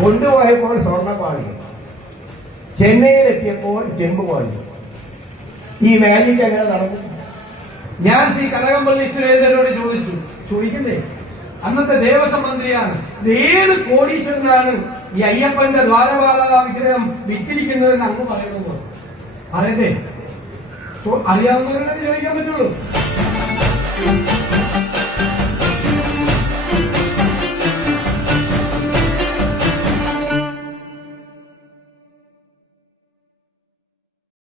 കൊണ്ടുപോയപ്പോൾ സ്വർണ്ണപ്പാളി, ചെന്നൈയിലെത്തിയപ്പോൾ ചെമ്പുപാളി. ഈ മാജിക് എങ്ങനെ നടന്നു? ഞാൻ ശ്രീ കനകംപള്ളി സുരേന്ദ്രനോട് ചോദിക്കുന്നേ, അന്നത്തെ ദേവസ്വം മന്ത്രിയാണ്, ഏത് കോടീശ്വരനാണ് ഈ അയ്യപ്പന്റെ ദ്വാരപാല വിഗ്രഹം വിറ്റിരിക്കുന്നതെന്ന് അങ്ങ് പറയുന്നത്? പറയട്ടെ, അറിയാവുന്നവരുടെ ചോദിക്കാൻ പറ്റുള്ളൂ.